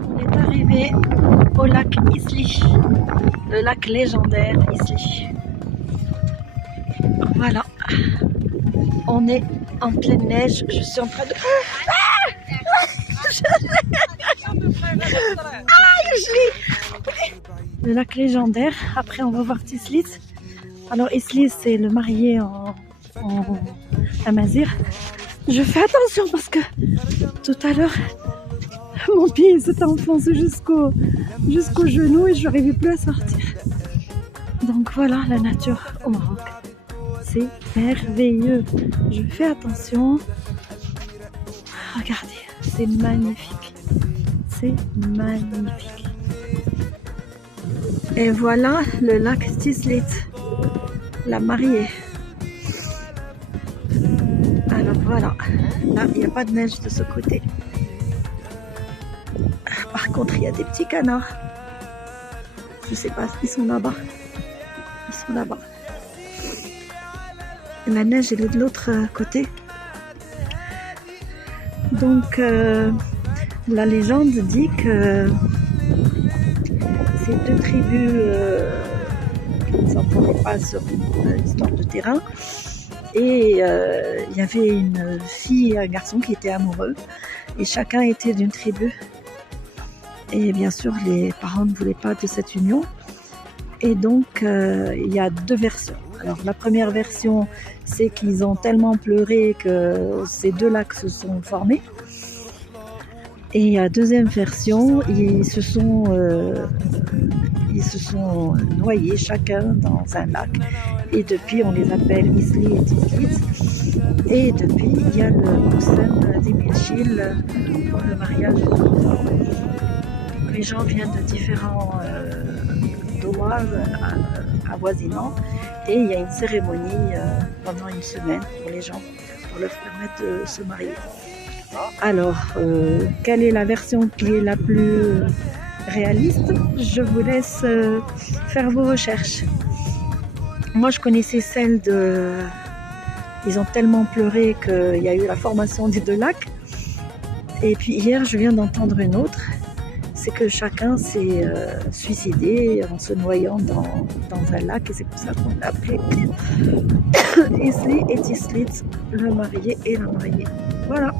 On est arrivé au lac Isly, le lac légendaire Isly. Voilà, on est en pleine neige, je suis en train de... Le lac légendaire, après on va voir Tislitz. Alors Isly c'est le marié en amazigh. Je fais attention parce que tout à l'heure mon pied s'est enfoncé jusqu'au genou et je n'arrivais plus à sortir. Donc voilà la nature au Maroc. C'est merveilleux. Je fais attention. Regardez, c'est magnifique. C'est magnifique. Et voilà le lac Tislitz, la mariée. Alors voilà, là il n'y a pas de neige de ce côté. Par contre, il y a des petits canards. Je sais pas, ils sont là-bas. Ils sont là-bas. La neige elle est de l'autre côté. Donc la légende dit que ces deux tribus qui ne s'entendaient pas sur une histoire de terrain. Et il y avait une fille et un garçon qui étaient amoureux. Et chacun était d'une tribu. Et bien sûr, les parents ne voulaient pas de cette union. Et donc, il y a deux versions. Alors, la première version, c'est qu'ils ont tellement pleuré que ces deux lacs se sont formés. Et la deuxième version, ils se sont noyés chacun dans un lac. Et depuis, on les appelle Isly et Tislitz. Et depuis, il y a le Moussem d'Emilchil pour le mariage. Les gens viennent de différents doigts avoisinants et il y a une cérémonie pendant une semaine pour les gens, pour leur permettre de se marier. Alors, quelle est la version qui est la plus réaliste? Je vous laisse faire vos recherches. Moi, je connaissais celle de... Ils ont tellement pleuré qu'il y a eu la formation des deux lacs. Et puis hier, je viens d'entendre une autre. C'est que chacun s'est suicidé en se noyant dans un lac. Et c'est pour ça qu'on l'a appelé Isly et Tislitz, le marié et la mariée. Voilà.